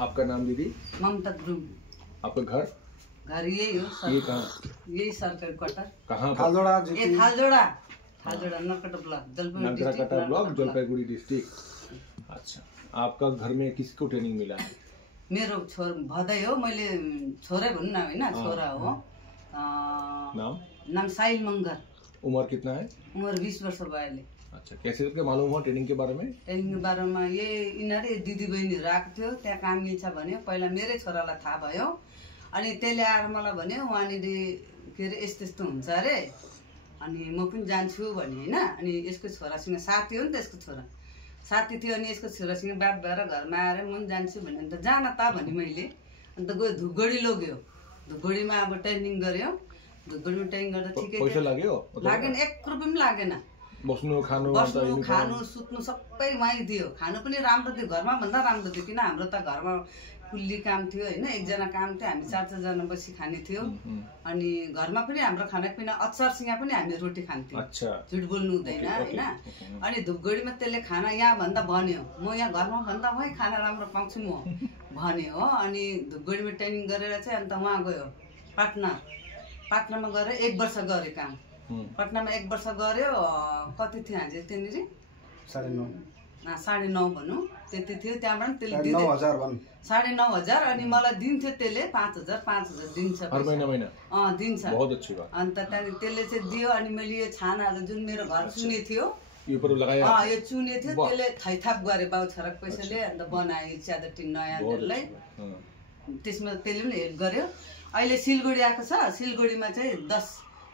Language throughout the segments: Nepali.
आपका नाम दीदी? ममता ध्रुव। आपका घर? घर यही हो। ये कहाँ? यही सरकारी क्वार्टर। कहाँ? थालजोड़ा। ये थालजोड़ा नरकटा ब्लॉक, जलपाईगुड़ी डिस्ट्रिक्ट। अच्छा, आपका घर में किसको ट्रेनिंग मिला है? मेरो छोर भदै हो, मैले छोरै भन्नु न हैन, छोरा हो। नाम साहिल मंगर। उम्र कितना है? उम्र 20 वर्ष भयो अहिले। अच्छा, कैसे करके मालूम हुआ ट्रेनिङ के बारे में? ट्रेनिङ के बारेमा यिनीहरू दिदी बहिनीहरू आएको थियो, त्यहाँ काम मिल्छ भन्यो। पहिला मेरै छोरालाई थाहा भयो, अनि त्यसले आएर मलाई भन्यो वहाँनिर के अरे यस्तो यस्तो हुन्छ अरे, अनि म पनि जान्छु भने होइन। अनि यसको छोरासँग साथी हो नि त, यसको छोरा साथी थियो। अनि यसको छोरासँग बात भएर घरमा आएर म पनि जान्छु भने अन्त जान त भने मैले अन्त गयो धुपगढी लग्यो। धुपगढीमा अब ट्रेनिङ गऱ्यो। धुपगढीमा ट्रेनिङ गर्दा ठिकै पैसा लाग्यो? लागेन, 1 रुपैयाँ पनि लागेन। बस्नु खानु सुत्नु सबै वहीँ दियो। खानु पनि राम्रो थियो, घरमा भन्दा राम्रो थियो। किन हाम्रो त घरमा कुल्ली काम थियो होइन, एकजना काम थियो, हामी 4-4 जना बसी खाने थियो। अनि घरमा पनि हाम्रो खानापिना अचारसँग पनि हामी रोटी खान्थ्यौँ। झुट बोल्नु हुँदैन होइन। अनि धुपगढीमा त्यसले खाना यहाँ भन्दा भन्यो, म यहाँ घरमा भन्दा वहीँ खाना राम्रो पाउँछु म भन्यो हो। अनि धुपगढीमा ट्रेनिङ गरेर चाहिँ अन्त उहाँ गयो पाटनामा गएर 1 वर्ष गऱ्यो काम। पटनामा 1 वर्ष गऱ्यो। कति थियो हाजिरा त्यहाँनिर? 9.5 भनौँ, त्यति थियो। त्यहाँबाट त्यसले 9,500 अनि मलाई दिन्थ्यो त्यसले 5,000 दिन्छ हर महिना। दिन्छ। बहुत अच्छी बात। अन्त त्यहाँदेखि त्यसले चाहिँ दियो। अनि मैले यो छानाहरू जुन मेरो घर चुने थियो, यो चुने थियो, त्यसले थैथाप गरे बाउ छोराको पैसाले। अन्त बनायो च्यादर टिन नयाँ त्यसलाई। त्यसमा त्यसले पनि हेल्प गर्यो। अहिले सिलगढी आएको छ। सिलगढीमा चाहिँ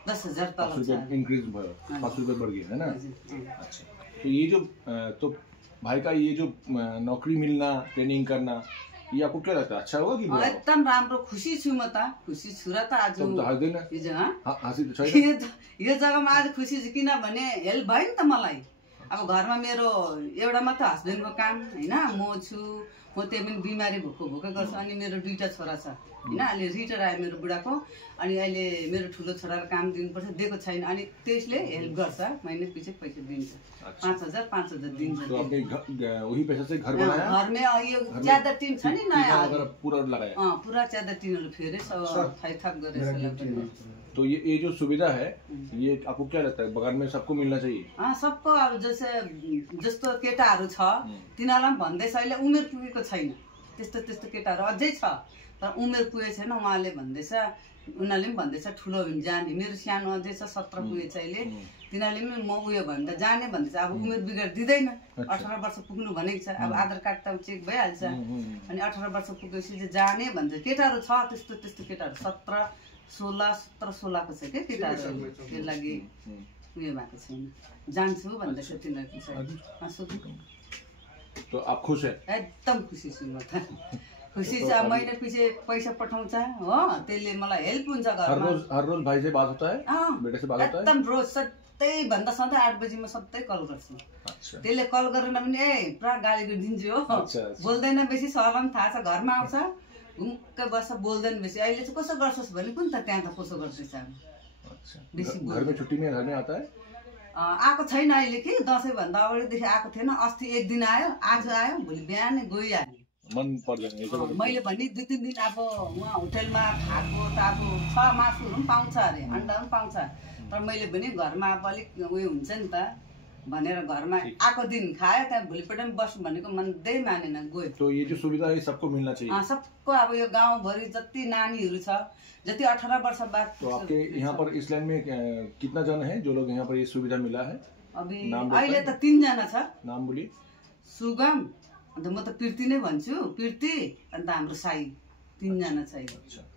10,000 तलब छ। इंक्रीज भयो, 5 रुपये बढ़ गया है ना। अच्छा, तो ये जो तो भाई का ये जो नौकरी मिलना, ट्रेनिंग करना, ये आपको क्या लगता है, अच्छा होगा कि बुरा? एकदम राम्रो, खुसी छु म त। खुसी छु र त आज। यो जग्गामा आज खुसी छु किनभने हेल्प भयो नि त मलाई। अब घरमा मेरो एउटा मात्र हस्बेन्डको काम होइन, म छु। म त्यही पनि बिमारी भोकै गर्छु। अनि मेरो 2टा छोरा छ होइन। अहिले रिटायर आयो मेरो बुढाको। अनि अहिले मेरो ठुलो छोरालाई काम दिनुपर्छ, दिएको छैन। अनि त्यसले हेल्प गर्छ, महिना पछि पैसा दिन्छ। 5,000 दिन्छ। तो आपने वही पैसा से घर बनाया? घरमै यो च्यादर टिन छ नि नयाँ, पूरा लगाया? पूरा च्यादर टिनहरू फेरे थैथाप गरेर। तो ये जो सुविधा है, ये आपको क्या लगता है बगान में सबको मिलना चाहिए? सबको। अब जस्तो केटाहरू छ तिनीहरूलाई पनि भन्दैछ, अहिले उमेर पुगेको छैन। त्यस्तो केटाहरू अझै छ, तर उमेर पुगेको छैन। उहाँले भन्दैछ, उनीहरूले पनि भन्दैछ ठुलो जाने। मेरो सानो अझै छ, 17 पुगेछ अहिले। तिनीहरूले पनि म उयो भन्दा जाने भन्दैछ। अब उमेर बिगार दिँदैन। 18 वर्ष पुग्नु भनेको छ। अब आधार कार्ड त चेक भइहाल्छ। अनि 18 वर्ष पुगेपछि चाहिँ जाने भन्छ। केटाहरू छ त्यस्तो केटाहरू 17-16 को छ क्या केटाहरू। त्यो लागि उयो भएको छैन, जान्छु भन्दैछ तिनीहरू। तो आप खुश है? एकदम खुसी छु म त। खुसी छ। महिना पछि पैसा पठाउँछ हो, त्यसले मलाई हेल्प हुन्छ घरमा। हर रोज भाइ से बात होता है? बेटे से बात होता है? एकदम रोज सधैँ भन्दा सधैँ 8 बजी म सधैँ कल गर्छु। त्यसले कल गरेन भने पुरा गाली गरिदिन्छु हो। बोल्दैन बेसी, सरलाई पनि थाहा छ। घरमा आउँछ घुम्क बस्छ, बोल्दैन बेसी। अहिले चाहिँ कसो गर्छस् भने कुन त त्यहाँ त कसो गर्दैछ। बेसी घर में छुट्टी में घर में आता है? आएको छैन अहिले कि दसैँ भन्दा अगाडिदेखि आएको थिएन। अस्ति 1 दिन आयो, आज आयो, भोलि बिहानै गइहाल्यो। मन पर्दैन? मैले भने 2-3 दिन अब उहाँ होटेलमा खाएको त अब छ, मासुहरू पनि पाउँछ अरे, अन्डा पनि पाउँछ। तर मैले भने घरमा अब अलिक उयो हुन्छ नि त भनेर घरमा आएको दिन खायो। त्यहाँ भोलिपल्ट पनि बस्नु भनेको मनदै मानेन, गयो। तो ये जो सुविधा है सबको मिलना चाहिए? सबको। अब यो गाउँभरि जति नानीहरू छ, जति 18 वर्ष बाद। तो आपके यहाँ पर इस लाइन में कितना जन है जो लोग यहाँ पर ये सुविधा मिला है? अभी अहिले त 3 जना छ। नाम बोलिए। सुगम, अन्त म त प्रीति नै भन्छु, प्रीति, अन्त हाम्रो साई, 3 जना छ। अच्छा।